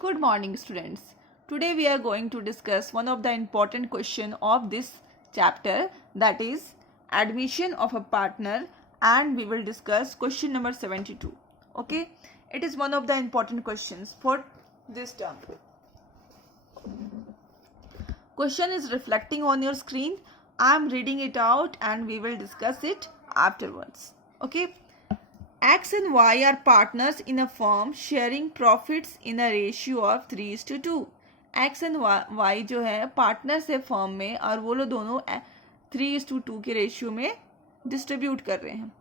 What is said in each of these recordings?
Good morning, students. Today we are going to discuss one of the important question of this chapter, that is admission of a partner, and we will discuss question number 72. Okay, it is one of the important questions for this term. Question is reflecting on your screen. I am reading it out and we will discuss it afterwards. Okay. X and Y are partners in a firm sharing profits in a ratio of 3:2. X and Y जो है partners है firm में और वो लोग दोनों 3:2 के ratio में डिस्ट्रीब्यूट कर रहे हैं.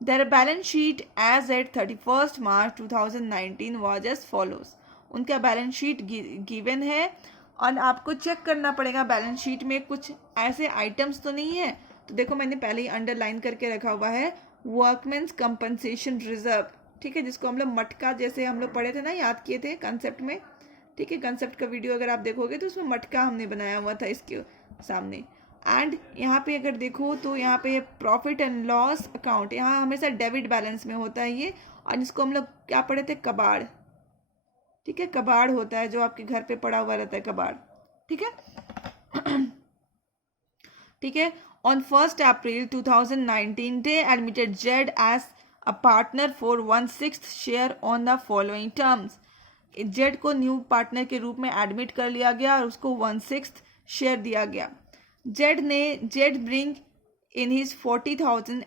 Their balance sheet as at 31st March 2019 was as follows. उनका बैलेंस शीट गिवन है और आपको चेक करना पड़ेगा बैलेंस शीट में कुछ ऐसे आइटम्स तो नहीं है. तो देखो मैंने पहले ही अंडरलाइन करके रखा हुआ है वर्कमेंस कंपनसेशन रिजर्व. ठीक है, जिसको हम लोग मटका जैसे हम लोग पढ़े थे ना, याद किए थे कंसेप्ट में. ठीक है, कंसेप्ट का वीडियो अगर आप देखोगे तो उसमें मटका हमने बनाया हुआ था इसके सामने. एंड यहाँ पे अगर देखो तो यहाँ पे प्रॉफिट एंड लॉस अकाउंट यहाँ हमेशा डेबिट बैलेंस में होता है ये, और इसको हम लोग क्या पढ़े थे, कबाड़. ठीक है, कबाड़ होता है जो आपके घर पे पड़ा हुआ रहता है, कबाड़. ठीक है. ठीक है. On 1st April 2019, they admitted Jed as a partner for 1/6 share on the following terms. Z को न्यू पार्टनर के रूप में एडमिट कर लिया गया और उसको 1/6 शेयर दिया गया. Z bring in his 40,000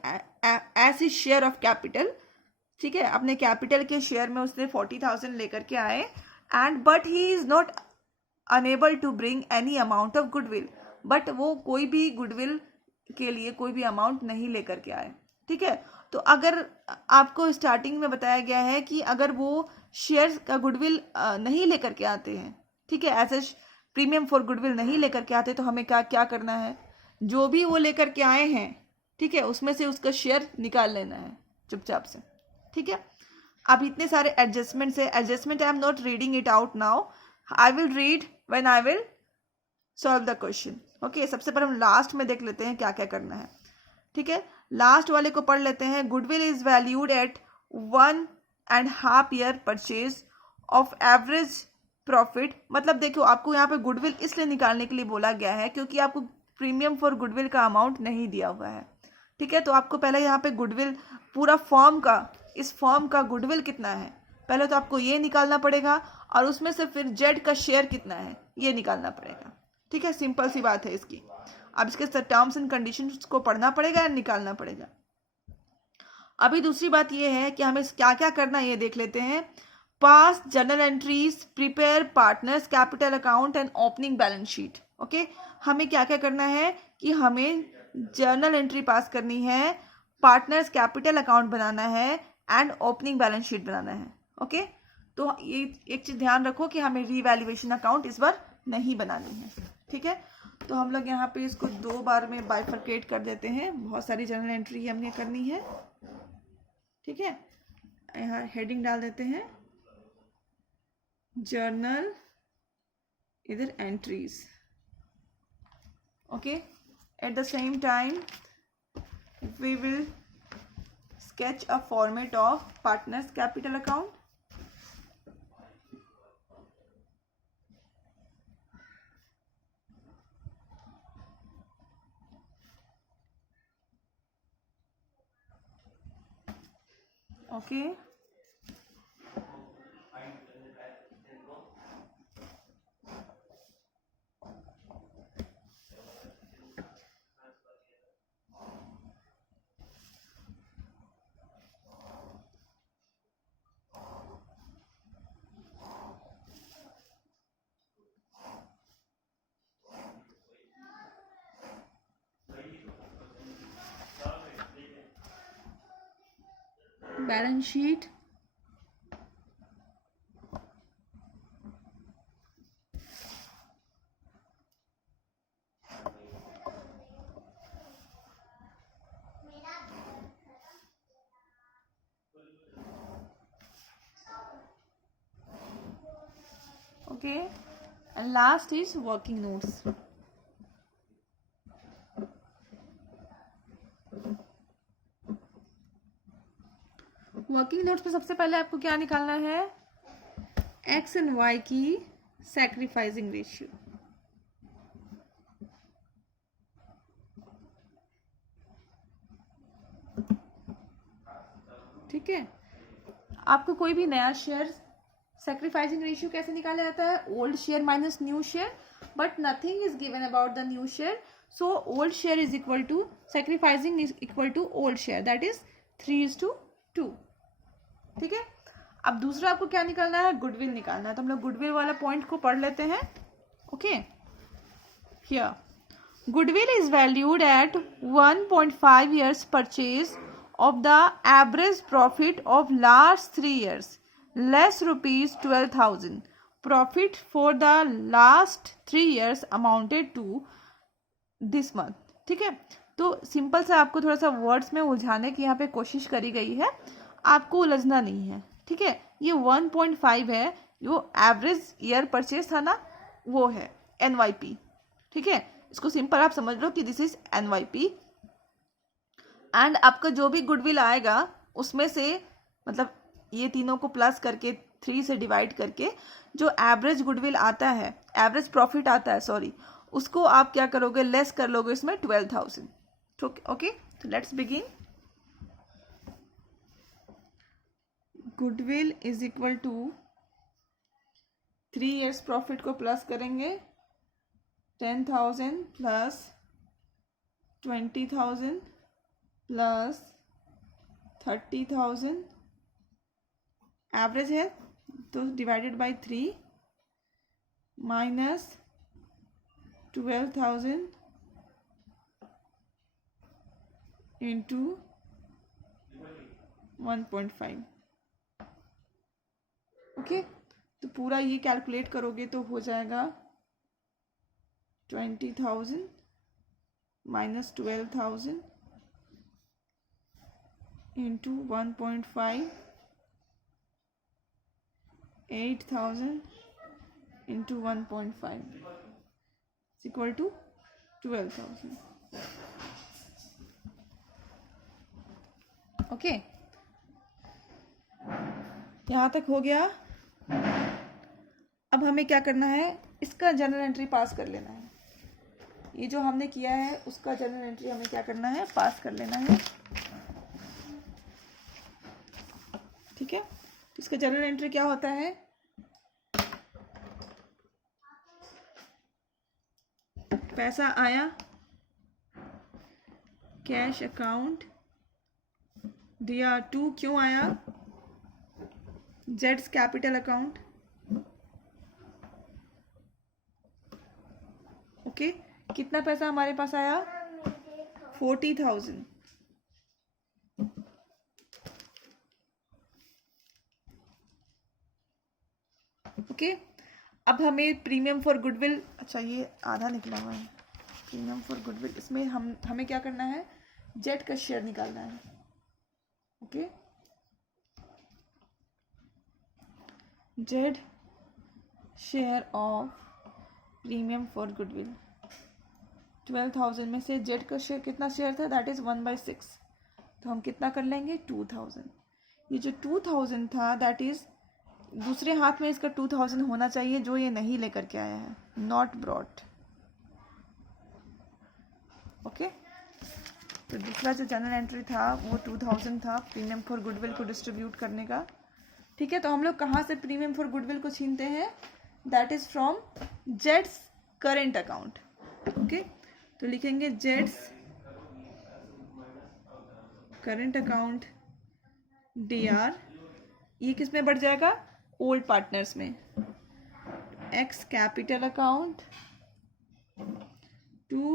as his share of capital. ठीक है, अपने कैपिटल के शेयर में उसने 40,000 लेकर के आए. And but he is not unable to bring any amount of goodwill. But वो कोई भी गुडविल के लिए कोई भी अमाउंट नहीं लेकर के आए. ठीक है, तो अगर आपको स्टार्टिंग में बताया गया है कि अगर वो शेयर्स का गुडविल नहीं लेकर के आते हैं, ठीक है, as a premium for goodwill नहीं लेकर के आते, तो हमें क्या करना है, जो भी वो लेकर के आए हैं, ठीक है, उसमें से उसका शेयर निकाल लेना है चुपचाप से. ठीक है, अब इतने सारे एडजस्टमेंट्स है. Adjustment I am not reading it out now, I will read when I will solve the question. Okay, सबसे पहले हम लास्ट में देख लेते हैं क्या क्या करना है. ठीक है, लास्ट वाले को पढ़ लेते हैं. Goodwill is valued at 1.5 year purchase of average profit. मतलब देखो आपको यहाँ पे गुडविल इसलिए निकालने के लिए बोला गया है क्योंकि आपको प्रीमियम फॉर गुडविल का अमाउंट नहीं दिया हुआ है. ठीक है, तो आपको पहले यहाँ पे गुडविल पूरा फॉर्म का, इस फॉर्म का गुडविल कितना है पहले तो आपको ये निकालना पड़ेगा, और उसमें से फिर जेड का शेयर कितना है ये निकालना पड़ेगा. ठीक है, सिंपल सी बात है इसकी. अब इसके टर्म्स एंड कंडीशंस को पढ़ना पड़ेगा या निकालना पड़ेगा. अभी दूसरी बात ये है कि हमें क्या क्या करना है ये देख लेते हैं. पास journal entries, prepare partners capital account and opening balance sheet. Okay, हमें क्या क्या करना है कि हमें जर्नल एंट्री पास करनी है, पार्टनर्स कैपिटल अकाउंट बनाना है एंड ओपनिंग बैलेंस शीट बनाना है. ओके, तो ये एक चीज ध्यान रखो कि हमें रीवैल्यूएशन अकाउंट इस बार नहीं बनानी है. ठीक है, तो हम लोग यहाँ पे इसको 2 बार में बाइफरकेट कर देते हैं. बहुत सारी जर्नल एंट्री हमने करनी है. ठीक है, यहाँ हेडिंग डाल देते हैं जर्नल, इधर entries. Okay, at the same time we will sketch a format of partners capital account. Okay, balance sheet, okay, and last is working notes. Working notes में सबसे पहले आपको क्या निकालना है, एक्स एंड वाई की सैक्रिफाइसिंग रेशियो। ठीक है, आपको कोई भी नया शेयर सैक्रिफाइसिंग रेशियो कैसे निकाला जाता है? Old share minus new share, but nothing is given about the new share, so old share is equal to sacrificing is equal to old share, that is 3:2। ठीक है, अब दूसरा आपको क्या निकालना है? गुडविल निकालना है। तो हम लोग गुडविल वाला पॉइंट को पढ़ लेते हैं। Okay, here goodwill is valued at 1.5 years purchase of the average profit of last 3 years less rupees 12,000. Profit for the last 3 years amounted to this month. ठीक है, तो सिंपल से आपको थोड़ा सा वर्ड्स में उलझाने की यहाँ पे कोशिश करी गई है, आपको उलझना नहीं है। ठीक है, ये 1.5 है, जो एवरेज ईयर परचेज था ना, वो है NYP। ठीक है, इसको सिंपल आप समझ लो कि दिस इज NYP। एंड आपका जो भी गुडविल आएगा उसमें से, मतलब ये तीनों को प्लस करके 3 से डिवाइड करके जो एवरेज गुडविल आता है, एवरेज प्रॉफिट आता है सॉरी, उसको आप क्या करोगे? लेस कर लोगे इसमें 12,000। ओके, तो let's begin. Goodwill is equal to 3 years profit को प्लस करेंगे 10,000 प्लस 20,000 प्लस 30,000, एवरेज है तो divided by 3 minus 12,000 into 1.5। Okay, तो पूरा ये कैलकुलेट करोगे तो हो जाएगा 20,000 minus 12,000 into 1.5, 8,000 into 1.5 is equal to 12,000। Okay, यहाँ तक हो गया। अब हमें क्या करना है? इसका जर्नल एंट्री पास कर लेना है। ये जो हमने किया है उसका जर्नल एंट्री हमें क्या करना है? पास कर लेना है। ठीक है, तो इसका जर्नल एंट्री क्या होता है? पैसा आया, कैश अकाउंट दिया टू, क्यों आया? Jades capital account. ओके, कितना पैसा हमारे पास आया? 40,000। ओके, अब हमें प्रीमियम फॉर गुडविल, अच्छा ये आधा निकला हुआ है, प्रीमियम फॉर गुडविल, इसमें हमें क्या करना है? जेड का शेयर निकालना है। Okay, Z share of premium for goodwill 12,000 में से जेड का शेयर कितना शेयर था? That is 1/6। तो हम कितना कर लेंगे? 2,000। ये जो 2,000 था दैट इज दूसरे हाथ में इसका 2,000 होना चाहिए, जो ये नहीं लेकर के आया है, नॉट ब्रॉट। ओके, तो दूसरा जो जनरल एंट्री था वो 2,000 था प्रीमियम फॉर गुडविल को डिस्ट्रीब्यूट करने का। ठीक है, तो हम लोग कहाँ से प्रीमियम फॉर गुडविल को छीनते हैं? That is from Jades current account. Okay, तो लिखेंगे जेड्स करेंट अकाउंट DR, ये किस में बढ़ जाएगा? ओल्ड पार्टनर्स में। X capital account to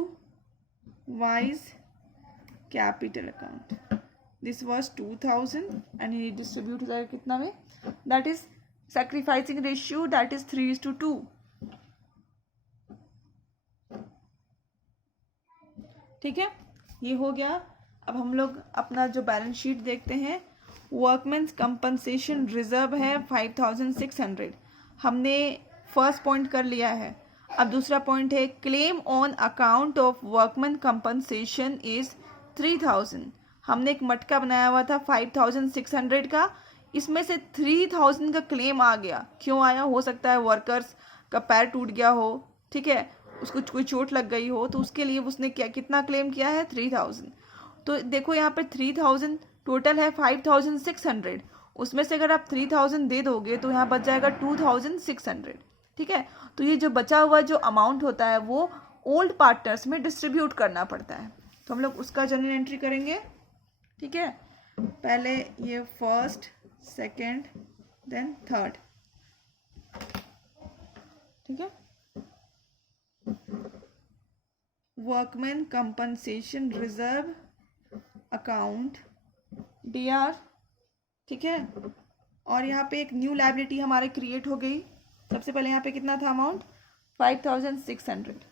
Y's capital account. This was 2,000 and ये डिस्ट्रीब्यूट हो जाएगा कितना में? That is sacrificing ratio, that is 3:2। ठीक है, ये हो गया। अब हम लोग अपना जो बैलेंस शीट देखते हैं। वर्कमैन्स कंपनसेशन रिजर्व है 5,600, हमने फर्स्ट पॉइंट कर लिया है। अब दूसरा पॉइंट है claim on account of workman compensation is 3,000। हमने एक मटका बनाया हुआ था 5,600 का, इसमें से 3000 का क्लेम आ गया, क्यों आया? हो सकता है वर्कर्स का पैर टूट गया हो, ठीक है, उसको कोई चोट लग गई हो, तो उसके लिए उसने क्या कितना क्लेम किया है? 3000। तो देखो यहाँ पे 3000 टोटल है 5600, उसमें से अगर आप 3000 दे दोगे तो यहाँ बच जाएगा 2600, ठीक है। तो ये जो बचा हुआ जो अमाउंट होता है वो ओल्ड पार्टनर्स में डिस्ट्रीब्यूट करना पड़ता है, तो हम लोग उसका जर्नल एंट्री करेंगे, ठीक है। पहले ये फर्स्ट, सेकेंड, देन थर्ड, ठीक है। Workman compensation reserve account DR, ठीक है। और यहाँ पे एक न्यू लायबिलिटी हमारे क्रिएट हो गई। सबसे पहले यहाँ पे कितना था अमाउंट? 5600।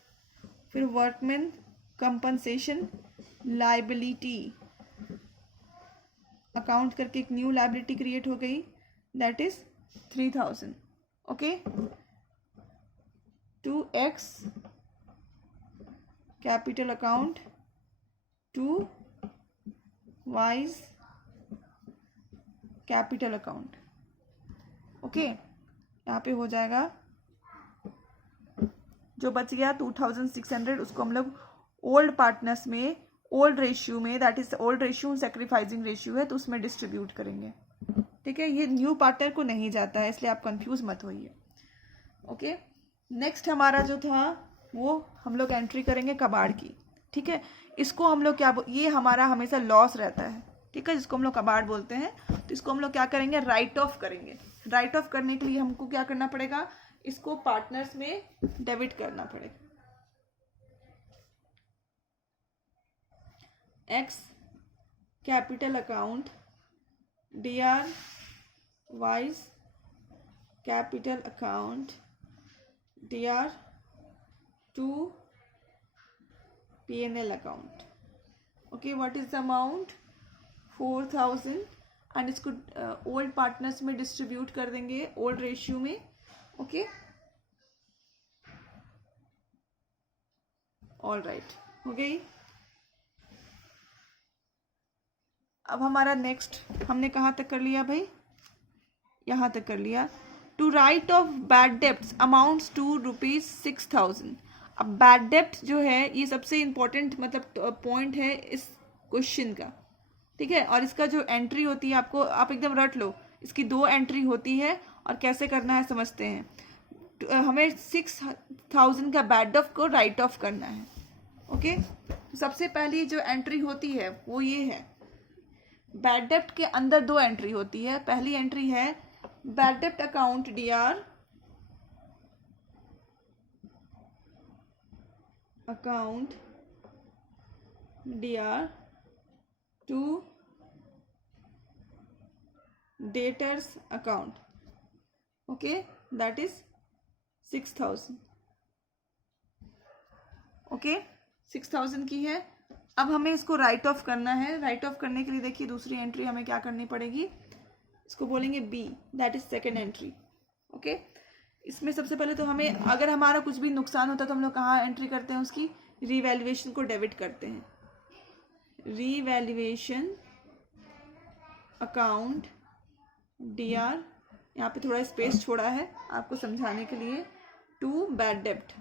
फिर वर्कमैन कंपनसेशन लायबिलिटी अकाउंट करके एक न्यू लायबिलिटी क्रिएट हो गई, that is 3000, okay. 2x capital account, 2y capital account, okay. यहाँ पे हो जाएगा जो बच गया 2600, उसको हम लोग ओल्ड पार्टनर्स में, ओल्ड रेशियो में, that is old ratio sacrificing ratio है, तो उसमें डिस्ट्रीब्यूट करेंगे, ठीक है। ये न्यू पार्टनर को नहीं जाता है, इसलिए आप कंफ्यूज मत होइए, ओके। नेक्स्ट हमारा जो था वो हम लोग एंट्री करेंगे कबाड़ की, ठीक है। इसको हम लोग क्या, ये हमारा हमेशा लॉस रहता है, ठीक है, जिसको हम लोग कबाड़ बोलते हैं। तो इसको हम लोग क्या करेंगे? राइट ऑफ करेंगे। राइट ऑफ करने के लिए हमको क्या करना पड़ेगा? इसको पार्टनर्स में डेबिट करना पड़ेगा। X capital account, DR Y's capital account, DR to P&L account, okay. What is the amount? 4000, and इसको ओल्ड पार्टनर्स में डिस्ट्रीब्यूट कर देंगे ओल्ड रेशियो में, ओके। ऑल राइट, हो गई। अब हमारा नेक्स्ट, हमने कहाँ तक कर लिया भाई? यहाँ तक कर लिया। टू राइट ऑफ बैड डेप्ट अमाउंट्स टू ₹6000। अब बैड डेप्ट जो है ये सबसे इम्पोर्टेंट मतलब पॉइंट है इस क्वेश्चन का, ठीक है। और इसका जो एंट्री होती है आपको, आप एकदम रट लो, इसकी 2 एंट्री होती है और कैसे करना है समझते हैं। हमें 6000 का बैड डेप्ट को राइट ऑफ करना है, ओके। तो सबसे पहली जो एंट्री होती है वो ये है, बैड डेप्ट के अंदर 2 एंट्री होती है। पहली एंट्री है बैड डेप्ट account DR account, DR to debtors account, okay, that is 6000, okay. 6000 की है। अब हमें इसको राइट ऑफ करना है। राइट ऑफ करने के लिए देखिए दूसरी एंट्री हमें क्या करनी पड़ेगी, इसको बोलेंगे B, that is second entry, okay. इसमें सबसे पहले तो हमें, अगर हमारा कुछ भी नुकसान होता है तो हम लोग कहाँ एंट्री करते हैं? उसकी रीवैल्यूएशन को डेबिट करते हैं। रीवैल्यूएशन अकाउंट DR, यहाँ पे थोड़ा स्पेस छोड़ा है आपको समझाने के लिए, टू बैड डेप्ट,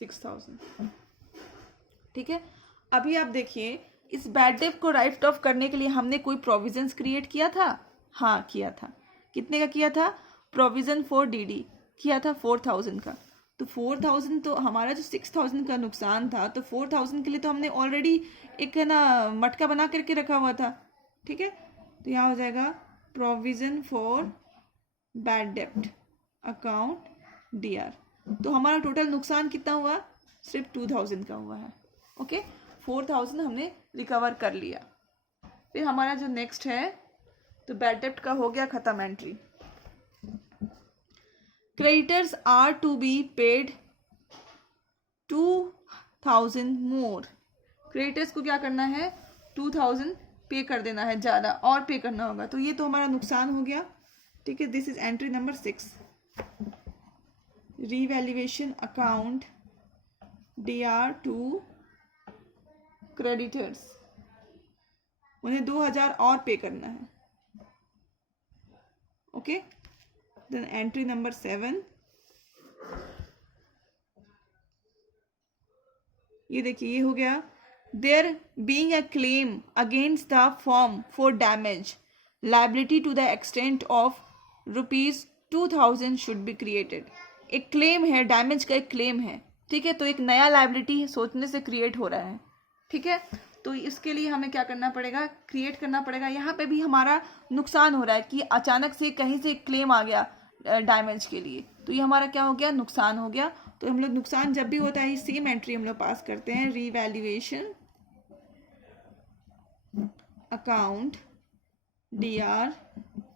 6000, ठीक है। अभी आप देखिए इस बैड डेप्ट को राइट ऑफ करने के लिए हमने कोई प्रोविजंस क्रिएट किया था? हाँ किया था। कितने का किया था? प्रोविजन फॉर DD किया था 4000 का। तो 4000, तो हमारा जो 6000 का नुकसान था, तो 4000 के लिए तो हमने ऑलरेडी एक है ना मटका बना करके रखा हुआ था, ठीक है। तो यहाँ हो जाएगा प्रोविजन फॉर बैड डेप्ट अकाउंट DR। तो हमारा टोटल नुकसान कितना हुआ? सिर्फ 2000 का हुआ है, ओके। 4000 हमने रिकवर कर लिया। फिर हमारा जो नेक्स्ट है, तो बैड डेप्ट का हो गया खत्म entry. Creditors are to be paid 2000 more. Creditors को क्या करना है? 2000 पे कर देना है, ज़्यादा और पे करना होगा। तो ये तो हमारा नुकसान हो गया, ठीक है। This is entry number 6, revaluation account DR to creditors, उन्हें 2000 और पे करना है। ओके, देन एंट्री नंबर 7, ये देखिए ये हो गया। There being a claim against the firm for damage liability to the extent of ₹2000 should be created. एक क्लेम है, डैमेज का एक क्लेम है, ठीक है, तो एक नया लाइबिलिटी सोचने से क्रिएट हो रहा है, ठीक है। तो इसके लिए हमें क्या करना पड़ेगा, क्रिएट करना पड़ेगा। यहाँ पे भी हमारा नुकसान हो रहा है कि अचानक से कहीं से क्लेम आ गया डैमेज के लिए, तो ये हमारा क्या हो गया, नुकसान हो गया। तो हम लोग नुकसान जब भी होता है सेम एंट्री हम लोग पास करते हैं, revaluation account DR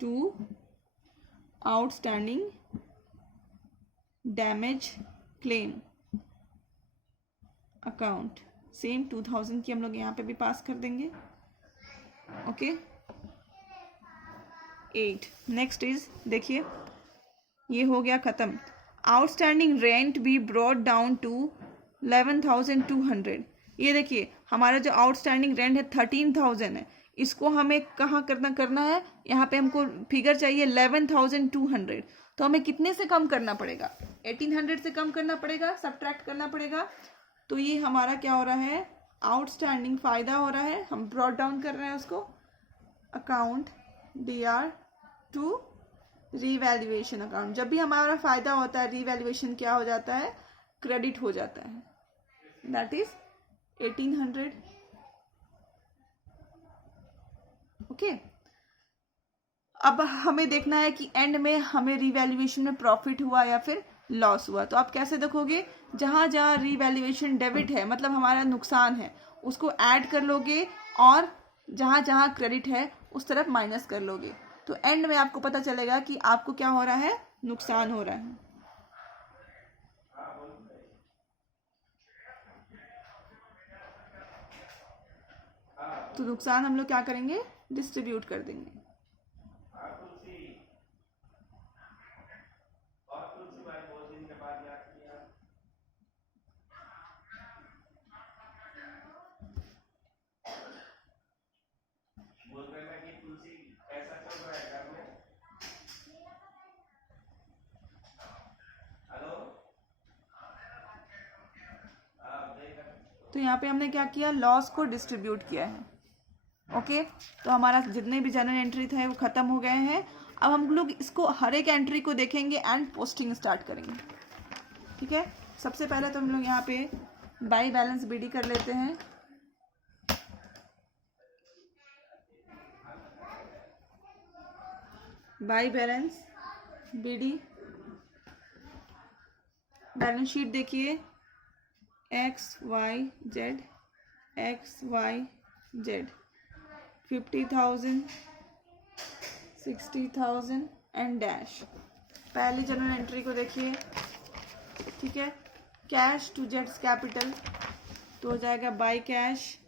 to outstanding damage claim account, same 2000 की हम लोग यहाँ पे भी पास कर देंगे। ओके, 8 नेक्स्ट इज, देखिए ये हो गया खत्म। Outstanding rent be brought down to 11,200। ये देखिए हमारा जो आउटस्टैंडिंग रेंट है 13,000 है, इसको हमें कहाँ करना है, यहाँ पे हमको फिगर चाहिए 11,200। तो हमें कितने से कम करना पड़ेगा, 1800 से कम करना पड़ेगा, सब्ट्रैक्ट करना पड़ेगा। तो ये हमारा क्या हो रहा है, आउटस्टैंडिंग फायदा हो रहा है, हम ब्रॉट डाउन कर रहे हैं उसको, account DR to revaluation account. जब भी हमारा फायदा होता है रीवैल्यूएशन क्या हो जाता है, क्रेडिट हो जाता है, दैट इज 1800। ओके, अब हमें देखना है कि एंड में हमें रीवैल्यूएशन में प्रॉफिट हुआ या फिर लॉस हुआ। तो आप कैसे देखोगे, जहां जहां रीवैल्यूएशन डेबिट है मतलब हमारा नुकसान है, उसको ऐड कर लोगे, और जहां जहां क्रेडिट है उस तरफ माइनस कर लोगे। तो एंड में आपको पता चलेगा कि आपको क्या हो रहा है, नुकसान हो रहा है। तो नुकसान हम लोग क्या करेंगे, डिस्ट्रीब्यूट कर देंगे। तो यहाँ पे हमने क्या किया, लॉस को डिस्ट्रीब्यूट किया है। ओके, तो हमारा जितने भी जनरल एंट्री थे वो खत्म हो गए हैं। अब हम लोग इसको हर एक एंट्री को देखेंगे एंड पोस्टिंग स्टार्ट करेंगे, ठीक है। सबसे पहले तो हम लोग यहाँ पे बाई बैलेंस BD कर लेते हैं। By balance BD, balance sheet देखिए, XYZ 50,000 60,000 एंड डैश। पहली जनरल एंट्री को देखिए, ठीक है, कैश टू जेट्स कैपिटल, तो हो जाएगा बाई कैश।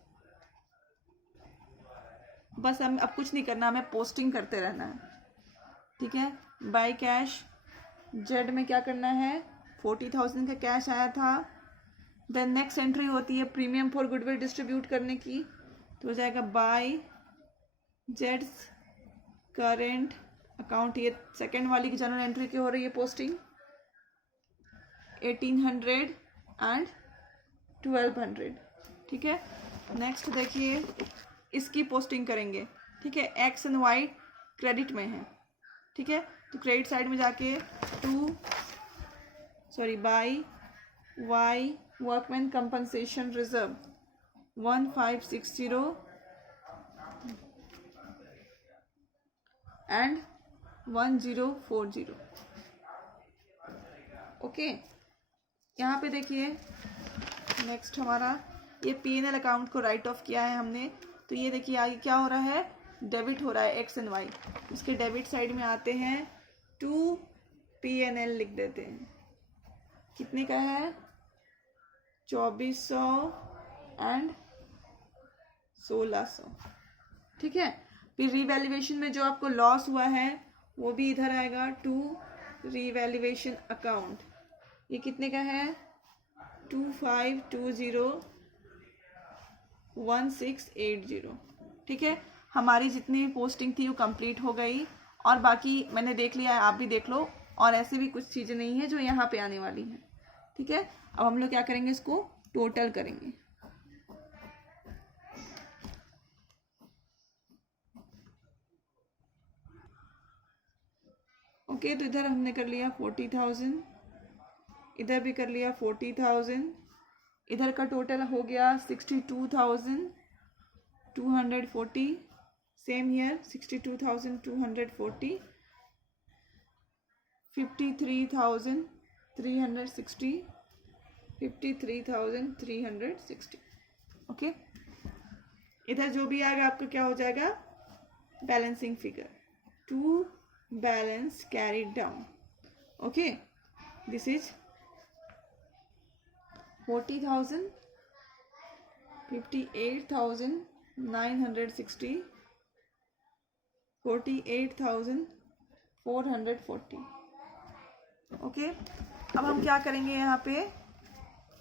बस हमें अब कुछ नहीं करना, हमें पोस्टिंग करते रहना है, ठीक है। बाई कैश जेड में क्या करना है, 40,000 का कैश आया था। देन नेक्स्ट एंट्री होती है प्रीमियम फॉर गुडविल डिस्ट्रीब्यूट करने की, तो हो जाएगा बाई जेड्स करेंट अकाउंट। ये सेकेंड वाली की जनरल एंट्री की हो रही है पोस्टिंग, 1800 एंड 1200, ठीक है। नेक्स्ट देखिए इसकी पोस्टिंग करेंगे, ठीक है। एक्स एंड वाई क्रेडिट में है, ठीक है, तो क्रेडिट साइड में जाके by Y workman compensation reserve 1560 and 1040। Okay, यहाँ पे देखिए नेक्स्ट हमारा ये P&L अकाउंट को राइट ऑफ किया है हमने। तो ये देखिए आगे क्या हो रहा है, डेबिट हो रहा है एक्स एंड वाई। उसके डेबिट साइड में आते हैं टू P&L लिख देते हैं, कितने का है, 2400 एंड 1600, ठीक है। फिर रीवैल्यूएशन में जो आपको लॉस हुआ है वो भी इधर आएगा, टू रीवैल्यूएशन अकाउंट, ये कितने का है, 25201680, ठीक है, हमारी जितनी भी पोस्टिंग थी वो कंप्लीट हो गई, और बाकी मैंने देख लिया है, आप भी देख लो, और ऐसे भी कुछ चीज़ें नहीं है जो यहाँ पे आने वाली हैं। ठीक है, अब हम लोग क्या करेंगे, इसको टोटल करेंगे। ओके, तो इधर हमने कर लिया 40,000, इधर भी कर लिया 40,000, इधर का टोटल हो गया 62,240, सेम हियर 62,240, 53,360, 53,360। ओके, इधर जो भी आएगा आपका क्या हो जाएगा, balancing figure, to balance carried down. Okay, this is 40,000, 58,960, 48,440। Okay, अब हम क्या करेंगे, यहाँ पे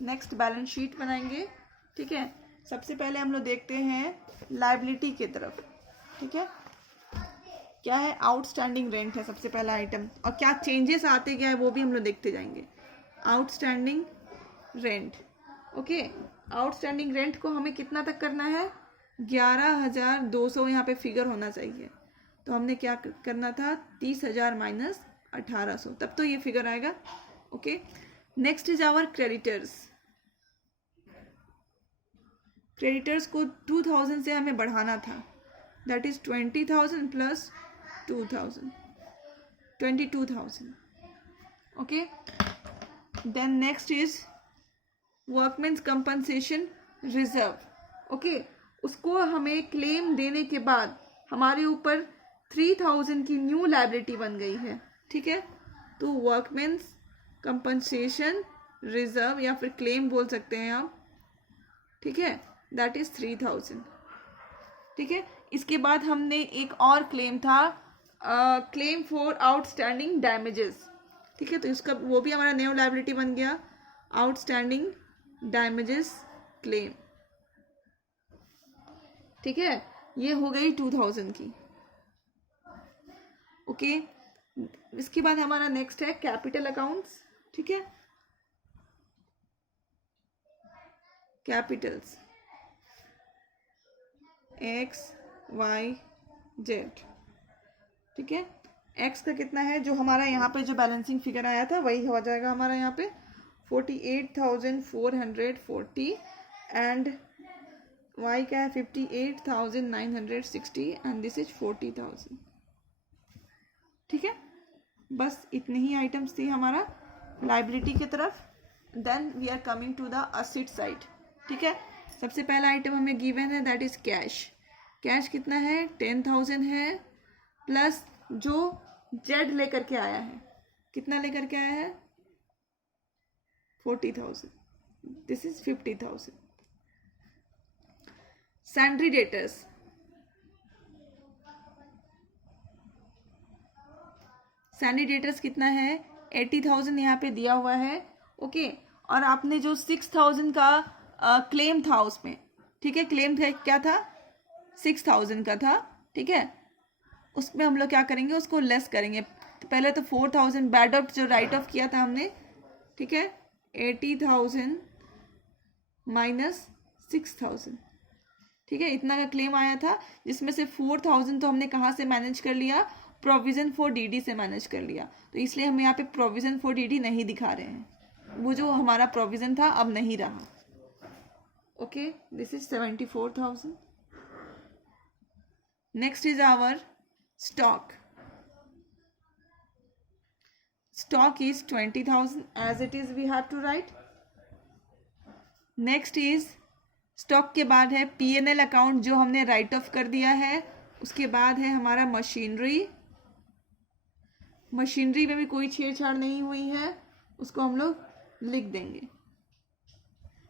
नेक्स्ट बैलेंस शीट बनाएंगे। ठीक है, सबसे पहले हम लोग देखते हैं लायबिलिटी की तरफ। ठीक है, क्या है, आउटस्टैंडिंग रेंट है सबसे पहला आइटम, और क्या चेंजेस आते क्या है वो भी हम लोग देखते जाएंगे। Outstanding rent. Okay, outstanding rent को हमें कितना तक करना है, 11,200 यहाँ पे फिगर होना चाहिए। तो हमने क्या करना था, 30,000 माइनस 1,800, तब तो ये फिगर आएगा। Okay, next is our creditors. Creditors को 2,000 से हमें बढ़ाना था, that is 20,000 plus 2,000, 22,000। Okay, then next is workmen's compensation reserve. Okay, उसको हमें क्लेम देने के बाद हमारे ऊपर 3,000 की न्यू लायबिलिटी बन गई है। ठीक है, तो वर्कमेंस कंपनसेशन रिजर्व या फिर क्लेम बोल सकते हैं आप। ठीक है, दैट इज 3,000। ठीक है, इसके बाद हमने एक और क्लेम था, क्लेम फॉर आउटस्टैंडिंग डैमेजेस। ठीक है, तो इसका वो भी हमारा न्यू लायबिलिटी बन गया, आउटस्टैंडिंग डैमेजेस क्लेम। ठीक है, ये हो गई 2,000 की। ओके, इसके बाद हमारा नेक्स्ट है कैपिटल अकाउंट्स। ठीक है, कैपिटल्स एक्स वाई जेड। ठीक है, एक्स का कितना है, जो हमारा यहाँ पे जो बैलेंसिंग फिगर आया था वही हो जाएगा हमारा यहाँ पे 48,440, एंड वाई का है 58,960, एंड दिस इज 40,000। ठीक है, बस इतने ही आइटम्स थी हमारा लाइबिलिटी की तरफ। Then we are coming to the asset side. ठीक है, सबसे पहला आइटम हमें गिवन है, दैट इज कैश। कैश कितना है, 10,000 है, प्लस जो जेड लेकर के आया है, कितना लेकर के आया है, 40,000, दिस इज 50,000। सैंड्री डेटर्स, सैंड्री डेटर्स कितना है, 80,000 यहाँ पे दिया हुआ है। ओके, और आपने जो 6,000 का क्लेम था उसमें, ठीक है, क्लेम क्या था, 6,000 का था। ठीक है, उसमें हम लोग क्या करेंगे, उसको लेस करेंगे। तो पहले तो 4,000 बैड आउट जो राइट ऑफ किया था हमने, ठीक है, 80,000 माइनस 6,000। ठीक है, इतना का क्लेम आया था, जिसमें से 4,000 तो हमने कहाँ से मैनेज कर लिया, प्रोविज़न फॉर डीडी से मैनेज कर लिया। तो इसलिए हम यहाँ पे प्रोविज़न फॉर डीडी नहीं दिखा रहे हैं, वो जो हमारा प्रोविज़न था अब नहीं रहा। Okay, this is 74,000। Next is our stock. Stock is 20,000 as it is, we have to write. Next is stock के बाद है P&L अकाउंट जो हमने राइट ऑफ कर दिया है। उसके बाद है हमारा मशीनरी। मशीनरी में भी कोई छेड़छाड़ नहीं हुई है, उसको हम लोग लिख देंगे।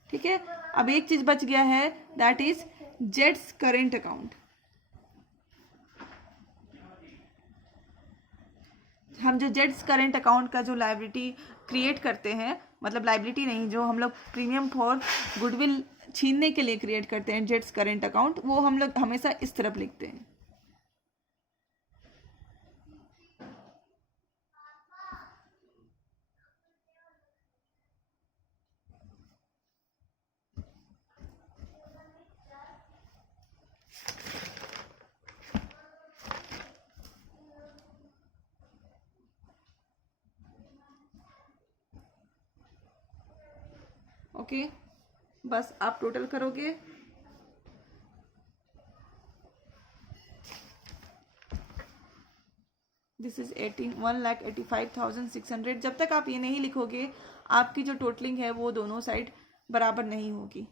ठीक है, अब एक चीज बच गया है, that is jets current account. हम जो जेट्स करेंट अकाउंट का जो लायबिलिटी क्रिएट करते हैं, मतलब लायबिलिटी नहीं, जो हम लोग प्रीमियम फॉर गुडविल छीनने के लिए क्रिएट करते हैं जेट्स करेंट अकाउंट, वो हम लोग हमेशा इस तरफ लिखते हैं. ओके, बस आप टोटल करोगे. This is 1,85,600. जब तक आप ये नहीं लिखोगे आपकी जो टोटलिंग है वो दोनों साइड बराबर नहीं होगी.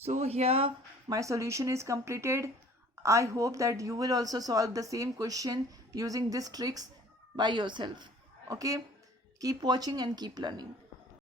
So here my solution is completed. I hope that you will also solve the same question using these tricks by yourself. Okay, keep watching and keep learning.